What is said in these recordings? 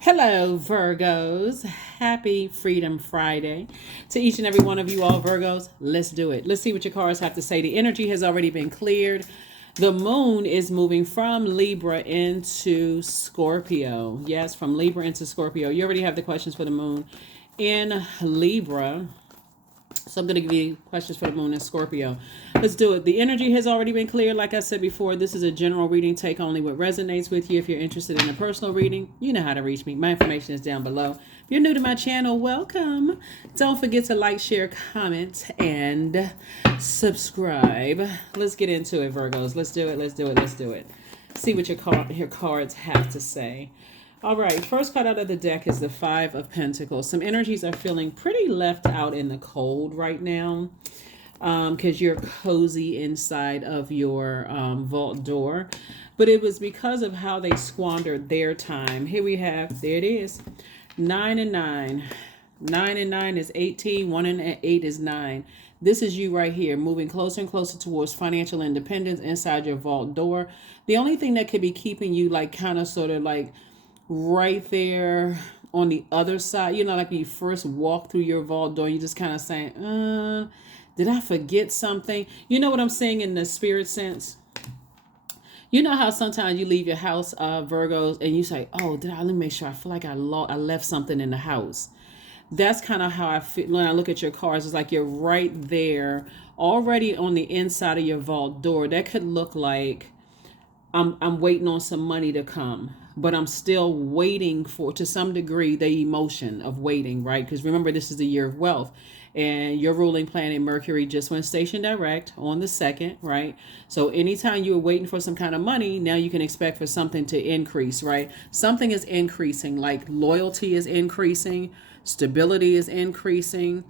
Hello, Virgos. Happy Freedom Friday. To each and every one of you all, Virgos, let's do it. Let's see what your cards have to say. The energy has already been cleared. The moon is moving from Libra into Scorpio. Yes, from Libra into Scorpio. You already have the questions for the moon in Libra. So I'm going to give you questions for the moon and Scorpio. Let's do it. The energy has already been cleared. Like I said before, this is a general reading. Take only what resonates with you. If you're interested in a personal reading, you know how to reach me. My information is down below. If you're new to my channel, welcome. Don't forget to like, share, comment, and subscribe. Let's get into it, Virgos. Let's do it. Let's do it. Let's do it. See what your cards have to say. All right, first card out of the deck is the Five of Pentacles. Some energies are feeling pretty left out in the cold right now because you're cozy inside of your vault door. But it was because of how they squandered their time. Here we have, there it is, 9 and 9. 9 and 9 is 18, 1 and 8 is 9. This is you right here, moving closer and closer towards financial independence inside your vault door. The only thing that could be keeping you like kind of sort of like right there on the other side, like when you first walk through your vault door, you just kind of saying, did I forget something? You know what I'm saying in the spirit sense? You know how sometimes you leave your house, Virgos, and you say, oh, let me make sure. I feel like I left something in the house. That's kind of how I feel when I look at your cards. It's like you're right there already on the inside of your vault door. That could look like I'm waiting on some money to come, but I'm still waiting for, to some degree, the emotion of waiting, right? Because remember, this is the year of wealth, and your ruling planet Mercury just went station direct on the 2nd, right? So anytime you were waiting for some kind of money, now you can expect for something to increase, right? Something is increasing, like loyalty is increasing, stability is increasing,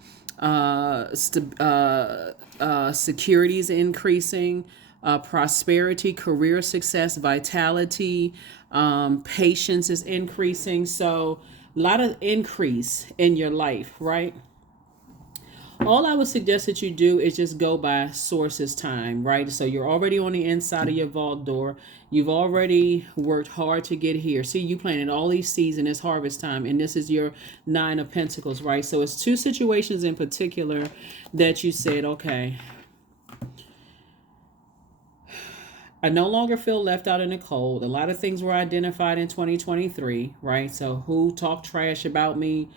security is increasing, prosperity, career success, vitality, patience is increasing. So a lot of increase in your life, right? All I would suggest that you do is just go by sources time, right? So you're already on the inside of your vault door. You've already worked hard to get here. See, you planted all these seeds, and it's harvest time, and this is your 9 of Pentacles, right? So it's two situations in particular that you said, okay, I no longer feel left out in the cold. A lot of things were identified in 2023, right? So who talked trash about me?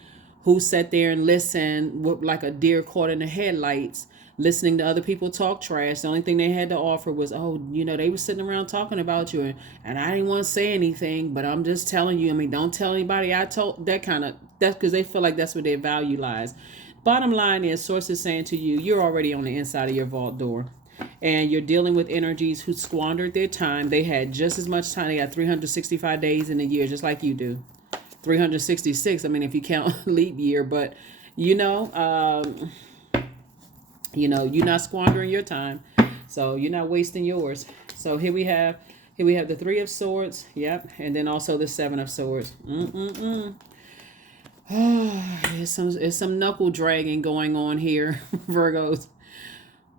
Who sat there and listened like a deer caught in the headlights, listening to other people talk trash? The only thing they had to offer was, oh, they were sitting around talking about you, and I didn't want to say anything, but I'm just telling you. I mean, don't tell anybody I told. That's because they feel like that's where their value lies. Bottom line is, sources saying to you, you're already on the inside of your vault door, and you're dealing with energies who squandered their time. They had just as much time. They got 365 days in a year, just like you do. 366, I mean, if you count leap year, but you're not squandering your time, so you're not wasting yours. So here we have the 3 of Swords, yep, and then also the 7 of Swords. It's some knuckle dragging going on here, Virgos.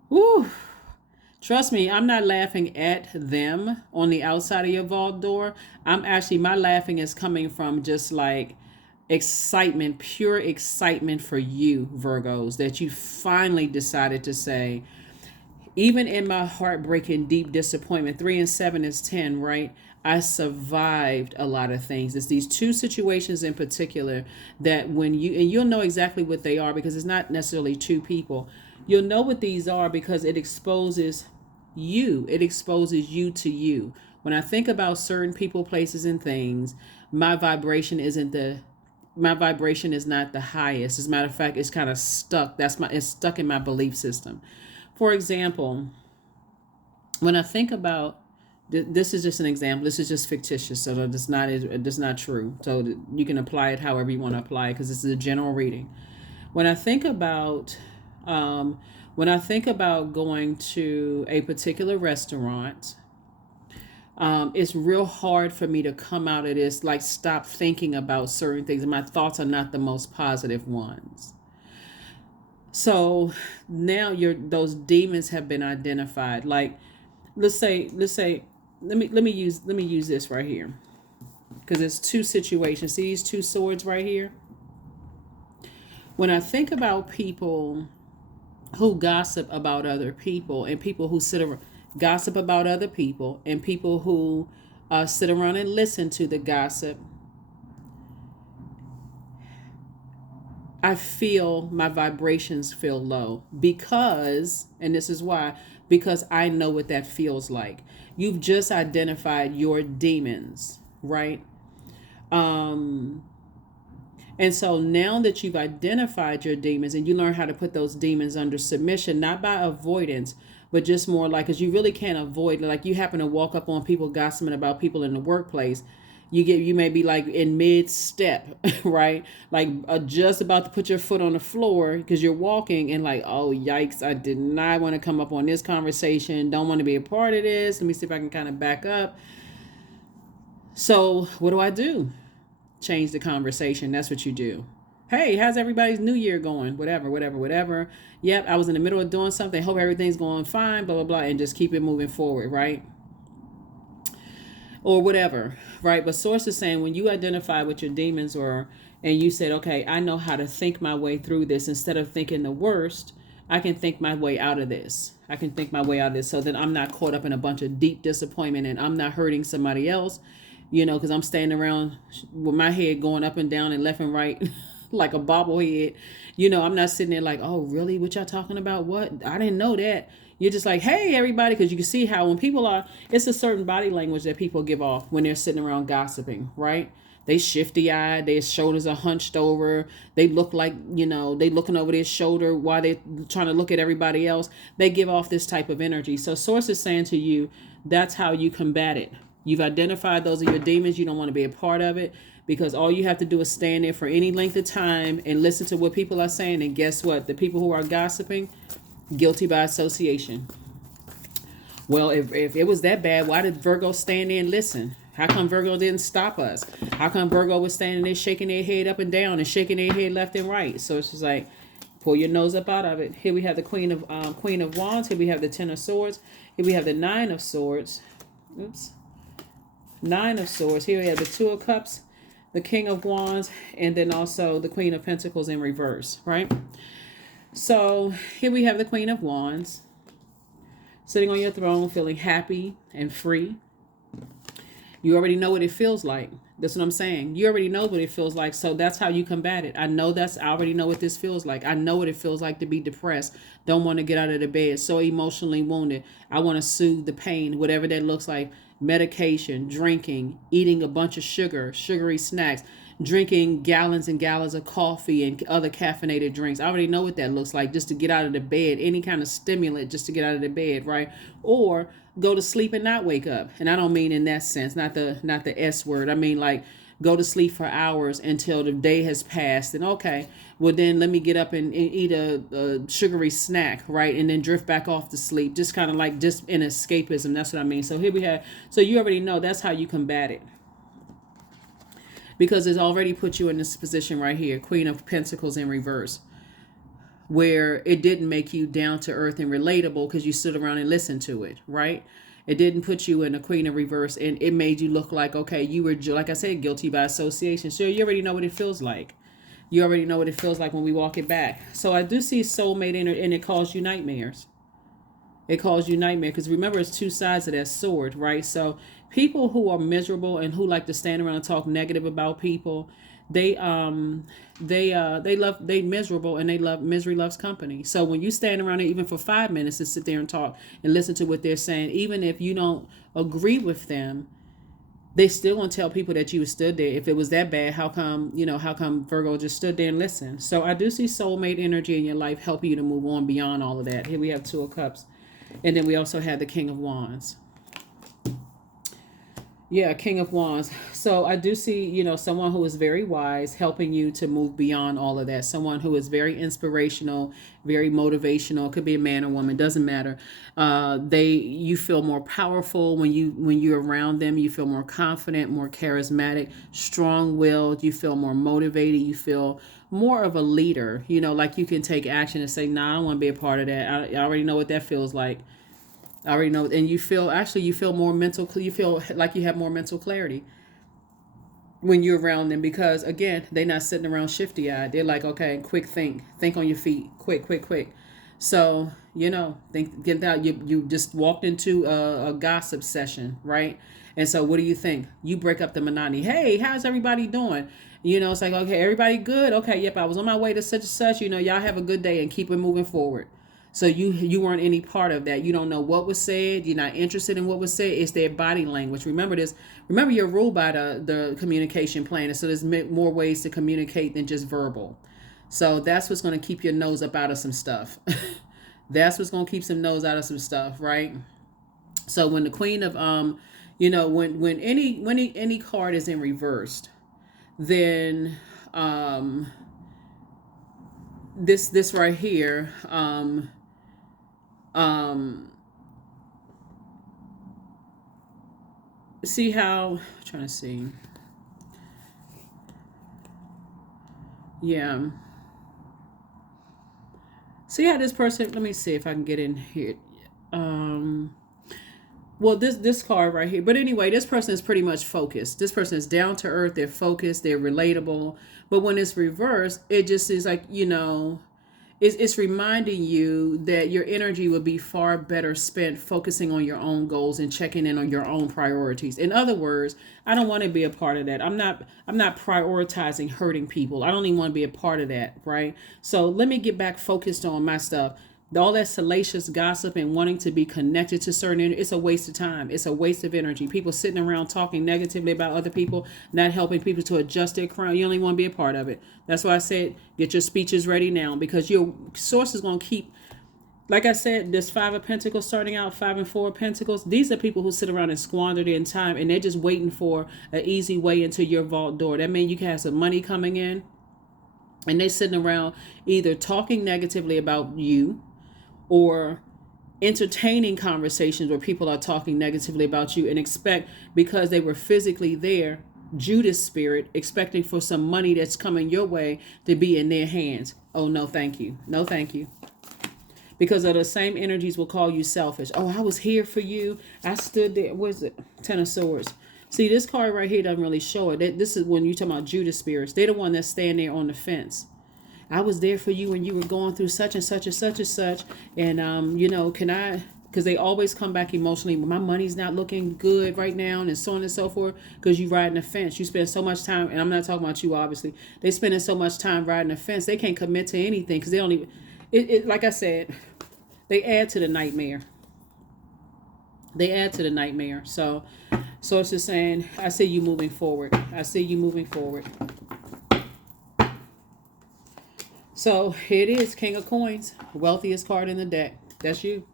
Woo. Trust me, I'm not laughing at them on the outside of your vault door. My laughing is coming from just like excitement, pure excitement for you, Virgos, that you finally decided to say, even in my heartbreaking, deep disappointment, 3 and 7 is 10, right? I survived a lot of things. It's these two situations in particular that and you'll know exactly what they are because it's not necessarily two people. You'll know what these are because it exposes you. It exposes you to you. When I think about certain people, places, and things, my vibration is not the highest. As a matter of fact, it's kind of stuck. It's stuck in my belief system. For example, when I think about this is just an example. This is just fictitious, so it's not true. So you can apply it however you want to apply it because this is a general reading. When I think about going to a particular restaurant, it's real hard for me to come out of this, like stop thinking about certain things, and my thoughts are not the most positive ones. So now those demons have been identified. Like, let's say, let me use this right here. because it's two situations. See these two swords right here? When I think about people who gossip about other people and people who sit around, gossip about other people and people who sit around and listen to the gossip, I feel my vibrations feel low because, and this is why, because I know what that feels like. You've just identified your demons, right? And so now that you've identified your demons and you learn how to put those demons under submission, not by avoidance, but just more like, because you really can't avoid, like you happen to walk up on people gossiping about people in the workplace. You may be like in mid step, right? Like just about to put your foot on the floor because you're walking and like, oh, yikes, I did not want to come up on this conversation. Don't want to be a part of this. Let me see if I can kind of back up. So what do? Change the conversation. That's what you do. Hey, how's everybody's new year going? Whatever. Yep, I was in the middle of doing something. Hope everything's going fine, blah, blah, blah. And just keep it moving forward, right? Or whatever, right? But source is saying when you identify what your demons are and you said, okay, I know how to think my way through this. Instead of thinking the worst, I can think my way out of this. I can think my way out of this so that I'm not caught up in a bunch of deep disappointment and I'm not hurting somebody else, because I'm standing around with my head going up and down and left and right like a bobblehead. I'm not sitting there like, oh, really? What y'all talking about? What? I didn't know that. You're just like, hey, everybody, because you can see how when people are, it's a certain body language that people give off when they're sitting around gossiping, right? They shifty-eyed, their shoulders are hunched over. They look like, they looking over their shoulder while they're trying to look at everybody else. They give off this type of energy. So Source is saying to you, that's how you combat it. You've identified those are your demons. You don't want to be a part of it because all you have to do is stand there for any length of time and listen to what people are saying. And guess what? The people who are gossiping, guilty by association. Well, if it was that bad, why did Virgo stand there and listen? How come Virgo didn't stop us? How come Virgo was standing there shaking their head up and down and shaking their head left and right? So it's just like, pull your nose up out of it. Here we have the Queen of Wands. Here we have the Ten of Swords. Here we have the Nine of Swords. Nine of Swords. Here we have the Two of Cups, the King of Wands, and then also the Queen of Pentacles in reverse, right? So here we have the Queen of Wands sitting on your throne, feeling happy and free. You already know what it feels like. That's what I'm saying. You already know what it feels like. So that's how you combat it. I already know what this feels like. I know what it feels like to be depressed. Don't want to get out of the bed. So emotionally wounded. I want to soothe the pain, whatever that looks like. Medication, drinking, eating a bunch of sugary snacks, drinking gallons and gallons of coffee and other caffeinated drinks. I already know what that looks like just to get out of the bed. Any kind of stimulant just to get out of the bed, right? Or go to sleep and not wake up. And I don't mean in that sense, not the S word. I mean like go to sleep for hours until the day has passed. And okay, well then let me get up and eat a sugary snack, right? And then drift back off to sleep. Just kind of like just in escapism. That's what I mean. So here we have, so you already know that's how you combat it. Because it's already put you in this position right here, Queen of Pentacles in reverse, where it didn't make you down to earth and relatable because you stood around and listened to it, right? It didn't put you in a Queen of Reverse and it made you look like, okay, you were, like I said, guilty by association. So you already know what it feels like. You already know what it feels like when we walk it back. So I do see soulmate in it and it caused you nightmares. It caused you nightmare because remember it's two sides of that sword, right? So people who are miserable and who like to stand around and talk negative about people, they miserable and misery loves company. So when you stand around there even for 5 minutes and sit there and talk and listen to what they're saying, even if you don't agree with them, they still gonna tell people that you stood there. If it was that bad, how come Virgo just stood there and listened? So I do see soulmate energy in your life helping you to move on beyond all of that. Here we have Two of Cups. And then we also have the King of Wands. Yeah, King of Wands. So I do see, someone who is very wise helping you to move beyond all of that. Someone who is very inspirational, very motivational. It could be a man or woman, doesn't matter. You feel more powerful when you're around them. You feel more confident, more charismatic, strong-willed. You feel more motivated. You feel more of a leader. Like you can take action and say, "Nah, I don't want to be a part of that. I already know what that feels like." I already know. And you feel more mental. You feel like you have more mental clarity. when you're around them, because again, they're not sitting around shifty eyed. They're like, okay, quick, think on your feet, quick, quick, quick. So get that. You just walked into a gossip session, right? And so what do you think? You break up the monotony. Hey, how's everybody doing? It's like, okay, everybody good. Okay, yep, I was on my way to such and such. Y'all have a good day and keep it moving forward. So you weren't any part of that. You don't know what was said. You're not interested in what was said. It's their body language. Remember this. Remember, you're ruled by the communication plan. So there's more ways to communicate than just verbal. So that's what's going to keep your nose up out of some stuff. That's what's going to keep some nose out of some stuff, right? So when the queen of when any card is in reversed, then this right here, see how I'm trying to see. Yeah. See how this person, let me see if I can get in here. Well, this card right here. But anyway, this person is pretty much focused. This person is down to earth. They're focused. They're relatable. But when it's reversed, it just is like, it's reminding you that your energy would be far better spent focusing on your own goals and checking in on your own priorities. In other words, I don't want to be a part of that. I'm not prioritizing hurting people. I don't even want to be a part of that, right? So let me get back focused on my stuff. All that salacious gossip and wanting to be connected to certain, it's a waste of time. It's a waste of energy. People sitting around talking negatively about other people, not helping people to adjust their crown. You only want to be a part of it. That's why I said get your speeches ready now, because your source is going to keep, like I said, this Five of Pentacles starting out, 5 and 4 of Pentacles. These are people who sit around and squander their time, and they're just waiting for an easy way into your vault door. That means you can have some money coming in, and they're sitting around either talking negatively about you, or entertaining conversations where people are talking negatively about you, and expect, because they were physically there, Judas spirit, expecting for some money that's coming your way to be in their hands. Oh, no, thank you. No, thank you. Because of the same energies will call you selfish. Oh, I was here for you. I stood there. What is it? 10 of Swords. See, this card right here doesn't really show it. This is when you talk about Judas spirits. They're the one that's standing there on the fence. I was there for you when you were going through such and such and such and such. And, can I, because they always come back emotionally. My money's not looking good right now, and so on and so forth, because you riding the fence. You spend so much time, and I'm not talking about you, obviously. They spending so much time riding the fence. They can't commit to anything because they don't even, like I said, they add to the nightmare. They add to the nightmare. So it's just saying, I see you moving forward. I see you moving forward. So here it is, King of Coins, wealthiest card in the deck. That's you.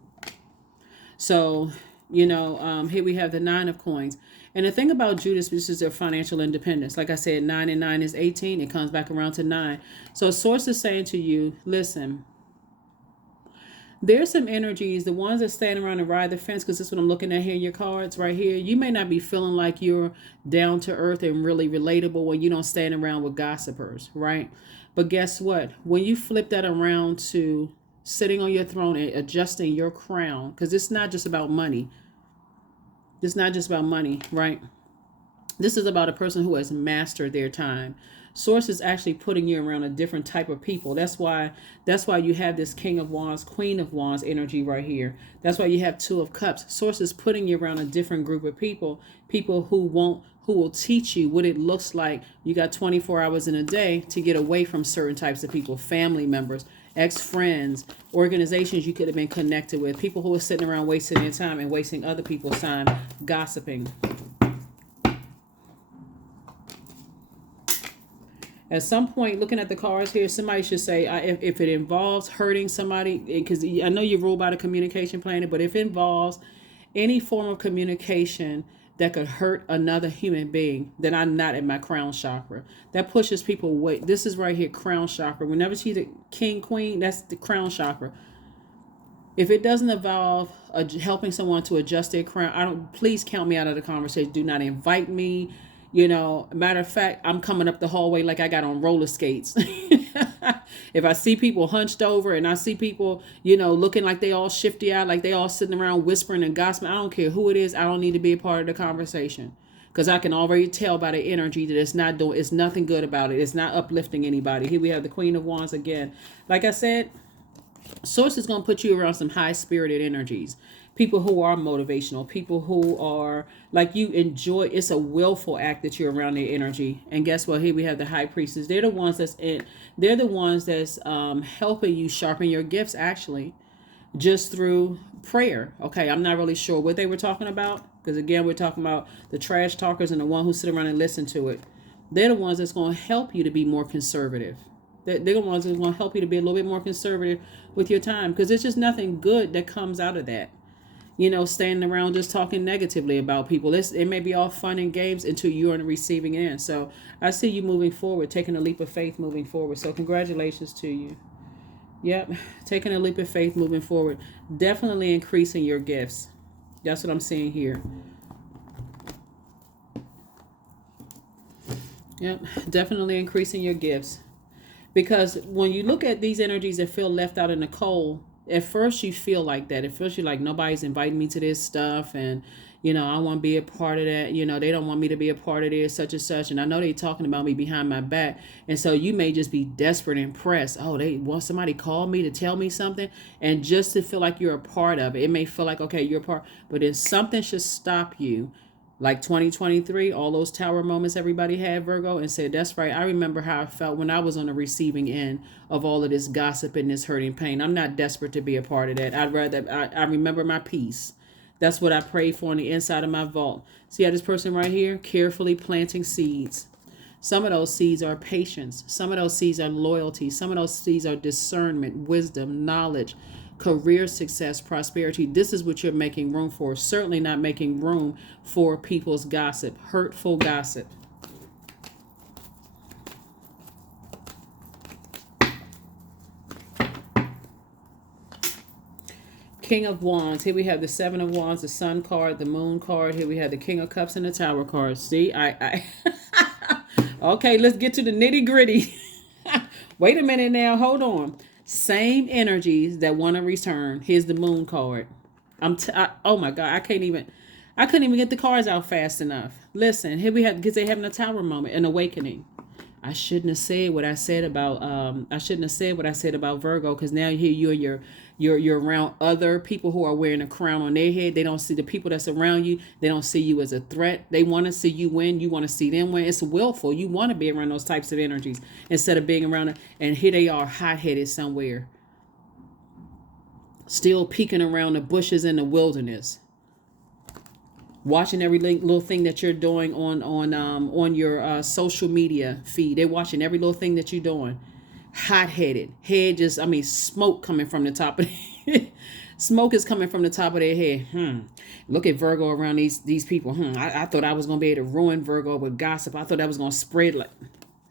So, here we have the 9 of Coins. And the thing about Judas, this is their financial independence. Like I said, 9 and 9 is 18. It comes back around to 9. So Source is saying to you, listen, there's some energies, the ones that stand around and ride the fence, because this is what I'm looking at here, your cards right here. You may not be feeling like you're down to earth and really relatable when you don't stand around with gossipers, right? But guess what? When you flip that around to sitting on your throne and adjusting your crown, because it's not just about money. It's not just about money, right? This is about a person who has mastered their time. Source is actually putting you around a different type of people. That's why you have this King of Wands, Queen of Wands energy right here. That's why you have 2 of Cups. Source is putting you around a different group of people who will teach you what it looks like. You got 24 hours in a day to get away from certain types of people, family members, ex-friends, organizations you could have been connected with, people who are sitting around wasting their time and wasting other people's time, gossiping. At some point, looking at the cards here, somebody should say, if it involves hurting somebody, because I know you're ruled by the communication planet, but if it involves any form of communication that could hurt another human being, then I'm not at my crown chakra. That pushes people away. This is right here, crown chakra. Whenever you see the king, queen, that's the crown chakra. If it doesn't involve helping someone to adjust their crown, please count me out of the conversation. Do not invite me. Matter of fact, I'm coming up the hallway like I got on roller skates. If I see people hunched over and I see people, looking like they all shifty out, like they all sitting around whispering and gossiping, I don't care who it is. I don't need to be a part of the conversation. because I can already tell by the energy that it's nothing good about it. It's not uplifting anybody. Here we have the Queen of Wands again. Like I said, Source is going to put you around some high spirited energies. People who are motivational, people who are like you enjoy. It's a willful act that you're around their energy. And guess what? Here we have the High Priestess. They're the ones that's helping you sharpen your gifts, actually, just through prayer. Okay, I'm not really sure what they were talking about, because again, we're talking about the trash talkers and the one who sit around and listen to it. They're the ones that's going to help you to be more conservative. They're the ones that's going to help you to be a little bit more conservative with your time, because there's just nothing good that comes out of that. Standing around just talking negatively about people. It may be all fun and games until you're on the receiving end. So I see you moving forward, taking a leap of faith moving forward. So congratulations to you. Yep, taking a leap of faith moving forward. Definitely increasing your gifts. That's what I'm seeing here. Yep, definitely increasing your gifts. Because when you look at these energies that feel left out in the cold, at first you feel like that. At first you're like, nobody's inviting me to this stuff, and I want to be a part of that. They don't want me to be a part of this, such and such. And I know they're talking about me behind my back. And so you may just be desperate and pressed. Oh, they want somebody to call me to tell me something. And just to feel like you're a part of it. It may feel like, okay, you're a part. But then something should stop you. Like 2023, all those tower moments everybody had, Virgo, and said, that's right. I remember how I felt when I was on the receiving end of all of this gossip and this hurting pain. I'm not desperate to be a part of that. I remember my peace. That's what I prayed for on the inside of my vault. See how this person right here, carefully planting seeds. Some of those seeds are patience. Some of those seeds are loyalty. Some of those seeds are discernment, wisdom, knowledge, career success, prosperity. This is what you're making room for. Certainly not making room for people's gossip, hurtful gossip. King of Wands. Here we have the Seven of Wands, the Sun card, the Moon card. Here we have the King of Cups and the Tower card. See, I okay, let's get to the nitty gritty. Wait a minute now. Hold on. Same energies that want to return. Here's the Moon card. Oh my God, I couldn't even get the cards out fast enough. Listen, here we have, because they're having a tower moment, an awakening. I shouldn't have said what I said about Virgo, because now here you're around other people who are wearing a crown on their head. They don't see the people that's around you. They don't see you as a threat. They want to see you win. You want to see them win. It's willful. You want to be around those types of energies instead of being around it. And here they are, hot-headed somewhere, still peeking around the bushes in the wilderness, watching every little thing that you're doing on your social media feed. They're watching every little thing that you're doing. Hot-headed, head just, smoke coming from the top of smoke is coming from the top of their head. Look at Virgo around these people. I thought I was going to be able to ruin Virgo with gossip. I thought that was going to spread like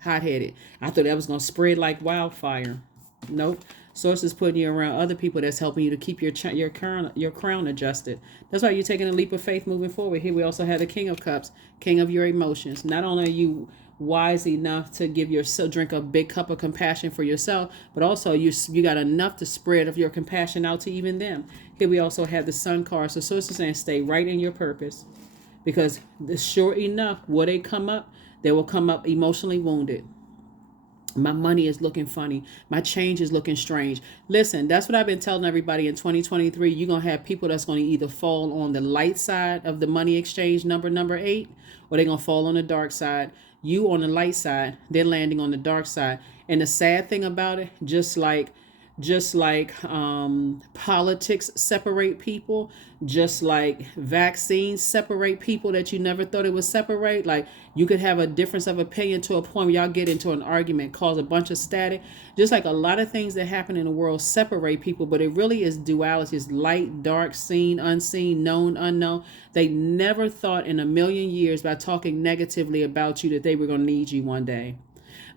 hot-headed. I thought that was going to spread like wildfire. Nope. Source is putting you around other people that's helping you to keep your crown adjusted. That's why you're taking a leap of faith moving forward. Here we also have the King of Cups, King of your emotions. Not only are you wise enough to drink a big cup of compassion for yourself, but also you got enough to spread of your compassion out to even them. Here we also have the Sun card. So Source is saying stay right in your purpose, because sure enough, will they come up? They will come up emotionally wounded. My money is looking funny. My change is looking strange. Listen, that's what I've been telling everybody in 2023. You're going to have people that's going to either fall on the light side of the money exchange number 8, or they're going to fall on the dark side. You on the light side, they're landing on the dark side. And the sad thing about it, just like politics separate people, just like vaccines separate people that you never thought it would separate. Like, you could have a difference of opinion to a point where y'all get into an argument, cause a bunch of static. Just like a lot of things that happen in the world separate people, but it really is duality. It's light, dark, seen, unseen, known, unknown. They never thought in a million years, by talking negatively about you, that they were going to need you one day.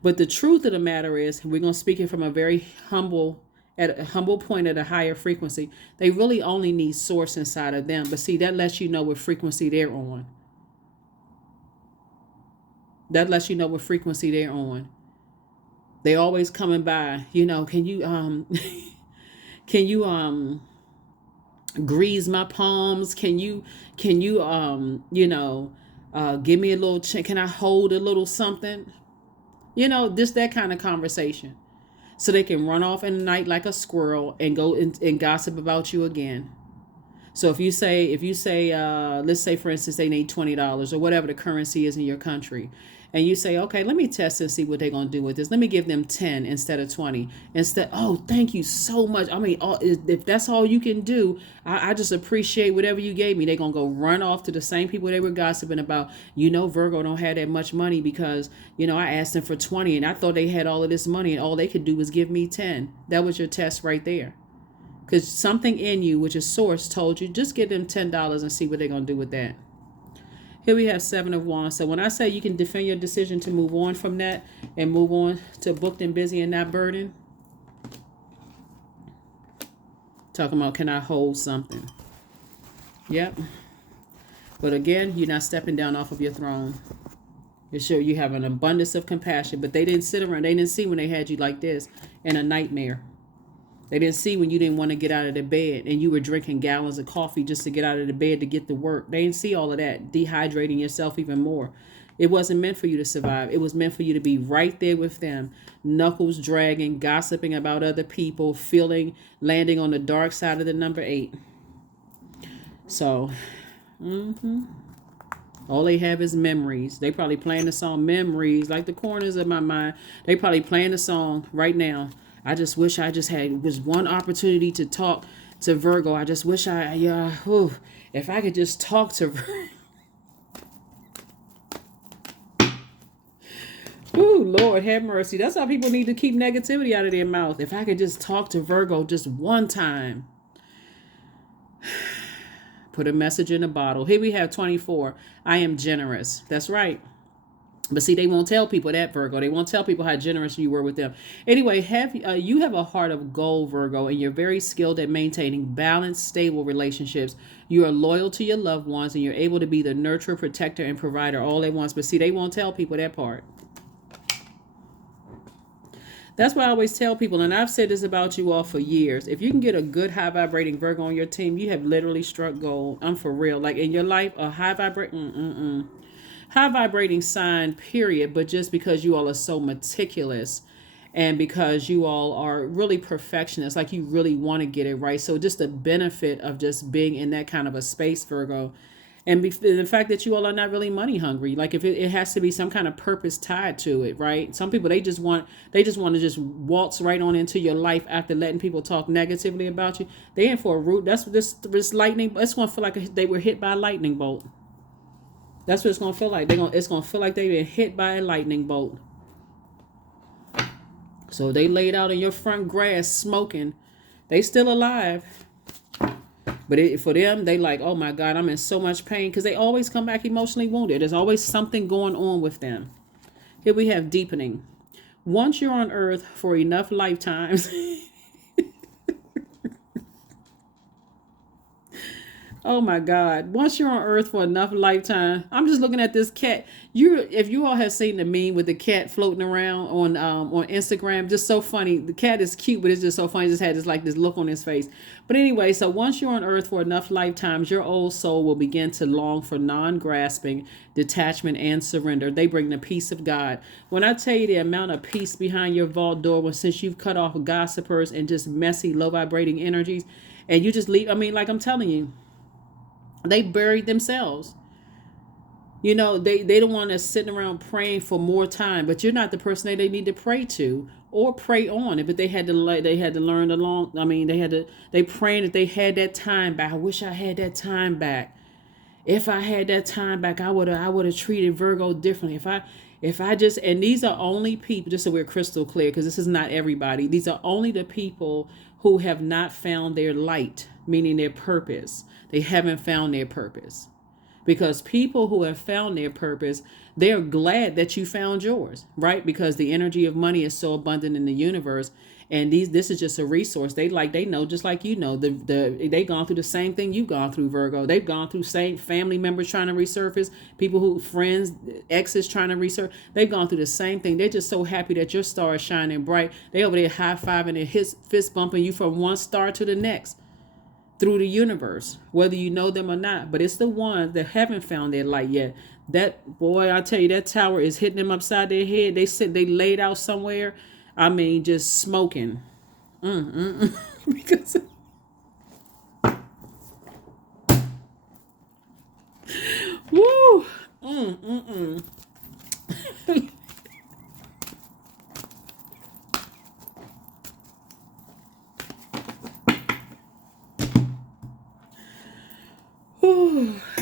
But the truth of the matter is, we're going to speak it from a very humble point at a higher frequency. They really only need source inside of them. But see, that lets you know what frequency they're on. That lets you know what frequency they're on. They always coming by, can you grease my palms? Can you Give me a little, can I hold a little something? Just that kind of conversation. So they can run off in the night like a squirrel and go and gossip about you again. So if you say, let's say for instance they need $20 or whatever the currency is in your country, and you say, okay, let me test and see what they're gonna do with this. Let me give them 10 instead of 20. Oh, thank you so much. I mean, if that's all you can do, I just appreciate whatever you gave me. They're gonna go run off to the same people they were gossiping about. Virgo don't have that much money because I asked them for 20 and I thought they had all of this money and all they could do was give me 10. That was your test right there. Because something in you, which is source, told you, just give them $10 and see what they're going to do with that. Here we have 7 of Wands. So when I say you can defend your decision to move on from that and move on to booked and busy and not burdened, talking about, can I hold something? Yep. But again, you're not stepping down off of your throne. It shows you have an abundance of compassion, but they didn't sit around. They didn't see when they had you like this in a nightmare. They didn't see when you didn't want to get out of the bed and you were drinking gallons of coffee just to get out of the bed to get to work. They didn't see all of that, dehydrating yourself even more. It wasn't meant for you to survive. It was meant for you to be right there with them, knuckles dragging, gossiping about other people, landing on the dark side of the number 8. So, all they have is memories. They probably playing the song Memories, like the corners of my mind. They probably playing the song right now. I just wish I just was one opportunity to talk to Virgo. I just wish if I could just talk to Virgo. Ooh, Lord, have mercy. That's how people need to keep negativity out of their mouth. If I could just talk to Virgo just one time. Put a message in a bottle. Here we have 24. I am generous. That's right. But see, they won't tell people that, Virgo. They won't tell people how generous you were with them. Anyway, you have a heart of gold, Virgo, and you're very skilled at maintaining balanced, stable relationships. You are loyal to your loved ones, and you're able to be the nurturer, protector, and provider all at once. But see, they won't tell people that part. That's why I always tell people, and I've said this about you all for years, if you can get a good high vibrating Virgo on your team, you have literally struck gold. I'm for real. Like in your life, a high vibrating sign, period, but just because you all are so meticulous and because you all are really perfectionists, like you really want to get it right. So just the benefit of just being in that kind of a space, Virgo, and the fact that you all are not really money hungry, like if it has to be some kind of purpose tied to it, right? Some people, they just want to just waltz right on into your life after letting people talk negatively about you. They in for a root. That's this lightning. It's going to feel like they were hit by a lightning bolt. That's what it's going to feel like. It's going to feel like they've been hit by a lightning bolt. So they laid out in your front grass smoking. They still alive. But for them, they like, oh my God, I'm in so much pain. Because they always come back emotionally wounded. There's always something going on with them. Here we have deepening. Once you're on earth for enough lifetimes... Oh my God. Once you're on earth for enough lifetime, I'm just looking at this cat. If you all have seen the meme with the cat floating around on Instagram, just so funny. The cat is cute, but it's just so funny. It just had this look on his face. But anyway, so once you're on earth for enough lifetimes, your old soul will begin to long for non-grasping, detachment, and surrender. They bring the peace of God. When I tell you the amount of peace behind your vault door, since you've cut off gossipers and just messy, low vibrating energies, and you just leave, like I'm telling you, they buried themselves. They don't want us sitting around praying for more time, but you're not the person they need to pray to or pray on. But they had to learn they praying that they had that time back. I wish I had that time back. If I had that time back, I would have treated Virgo differently. If I just, and these are only people, just so we're crystal clear, because this is not everybody. These are only the people who have not found their light, meaning their purpose. They haven't found their purpose. Because people who have found their purpose, they're glad that you found yours, right? Because the energy of money is so abundant in the universe. And this is just a resource. They know, just like you know, they've gone through the same thing you've gone through, Virgo. They've gone through same family members trying to resurface, friends, exes trying to resurface. They've gone through the same thing. They're just so happy that your star is shining bright. They over there high-fiving and fist bumping you from one star to the next through the universe, whether you know them or not. But it's the ones that haven't found their light yet. That boy, I tell you, that tower is hitting them upside their head. They laid out somewhere. I mean, just smoking. Because woo.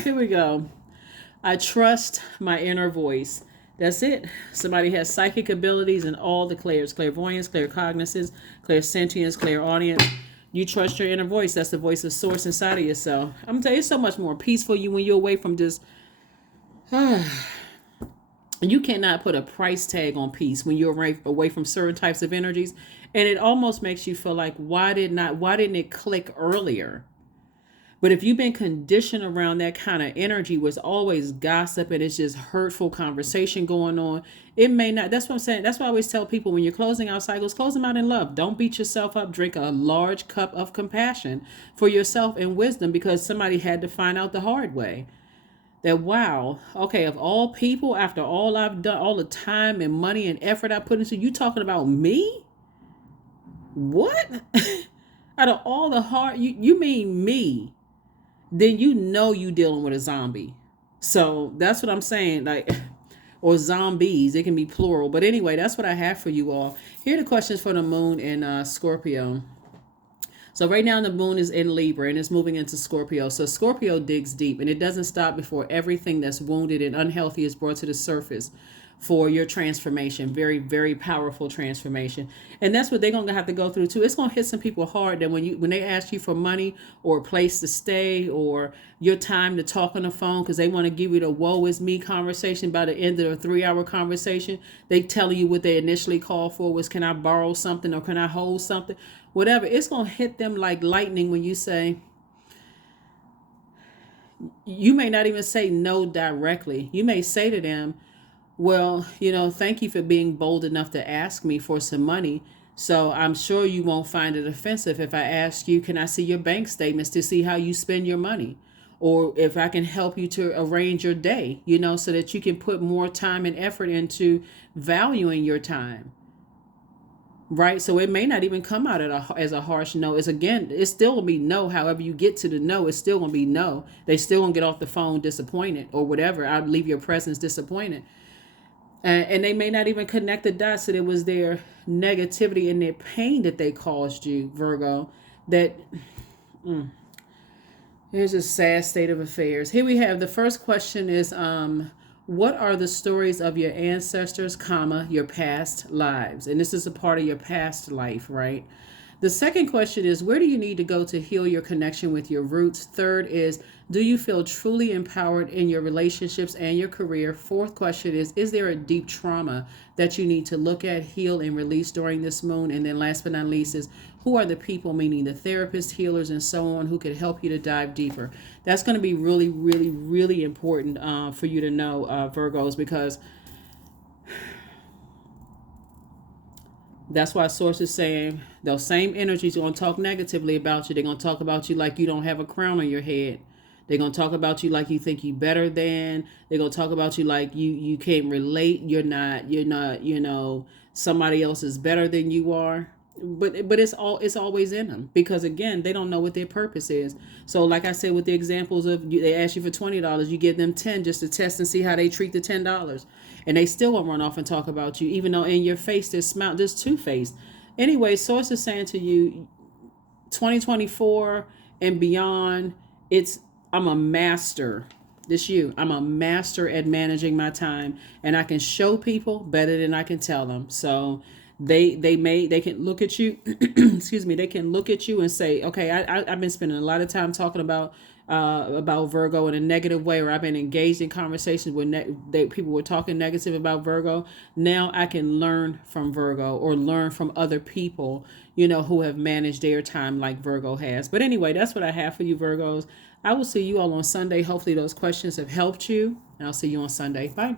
Here we go. I trust my inner voice. That's it. Somebody has psychic abilities and all the clairs: clairvoyance, claircognizance, clairsentience, clairaudience. You trust your inner voice. That's the voice of source inside of yourself. I'm gonna tell you, it's so much more peaceful you when you're away from just you cannot put a price tag on peace when you're away from certain types of energies. And it almost makes you feel like, why didn't it click earlier? But if you've been conditioned around that kind of energy where it's always gossip and it's just hurtful conversation going on, it may not. That's what I'm saying. That's why I always tell people, when you're closing out cycles, close them out in love. Don't beat yourself up. Drink a large cup of compassion for yourself and wisdom, because somebody had to find out the hard way. That, wow, okay, of all people, after all I've done, all the time and money and effort I put into, you talking about me? What? Out of all the hard, you mean me? Then you know you dealing with a zombie. So that's what I'm saying, like, or zombies. It can be plural. But anyway, that's what I have for you all. Here are the questions for the moon in Scorpio. So right now the moon is in Libra and it's moving into Scorpio. So Scorpio digs deep, and it doesn't stop before everything that's wounded and unhealthy is brought to the surface for your transformation. Very, very powerful transformation. And that's what they're going to have to go through too. It's going to hit some people hard that when they ask you for money or a place to stay or your time to talk on the phone, because they want to give you the woe is me conversation. By the end of a 3-hour conversation, they tell you what they initially called for was, can I borrow something or can I hold something? Whatever. It's going to hit them like lightning when you say, you may not even say no directly. You may say to them, well, thank you for being bold enough to ask me for some money. So I'm sure you won't find it offensive if I ask you, can I see your bank statements to see how you spend your money? Or if I can help you to arrange your day, so that you can put more time and effort into valuing your time. Right? So it may not even come out as a harsh no. It's still going to be no. However you get to the no, it's still going to be no. They still going to get off the phone disappointed or whatever. I'd leave your presence disappointed. And they may not even connect the dots that it was their negativity and their pain that they caused you, Virgo. Here's a sad state of affairs. Here we have the first question is, what are the stories of your ancestors, your past lives? And this is a part of your past life, right? The second question is, where do you need to go to heal your connection with your roots? Third is, do you feel truly empowered in your relationships and your career? Fourth question is there a deep trauma that you need to look at, heal, and release during this moon? And then last but not least is, who are the people, meaning the therapists, healers, and so on, who could help you to dive deeper? That's going to be really, really, really important for you to know, Virgos, because that's why Source is saying those same energies are going to talk negatively about you. They're going to talk about you like you don't have a crown on your head. They're going to talk about you like you think you better than. They're going to talk about you like you can't relate. You're not, somebody else is better than you are. But it's always in them, because again, they don't know what their purpose is. So like I said, with the examples of they ask you for $20, you give them 10 just to test and see how they treat the $10. And they still won't run off and talk about you, even though in your face there's two-faced. Anyway, Source is saying to you, 2024 and beyond, I'm a master. I'm a master at managing my time, and I can show people better than I can tell them. So they can look at you, excuse me, they can look at you and say, okay, I've been spending a lot of time talking about Virgo in a negative way, or I've been engaged in conversations where people were talking negative about Virgo. Now I can learn from Virgo, or learn from other people, who have managed their time like Virgo has. But anyway, that's what I have for you, Virgos. I will see you all on Sunday. Hopefully those questions have helped you, and I'll see you on Sunday. Bye.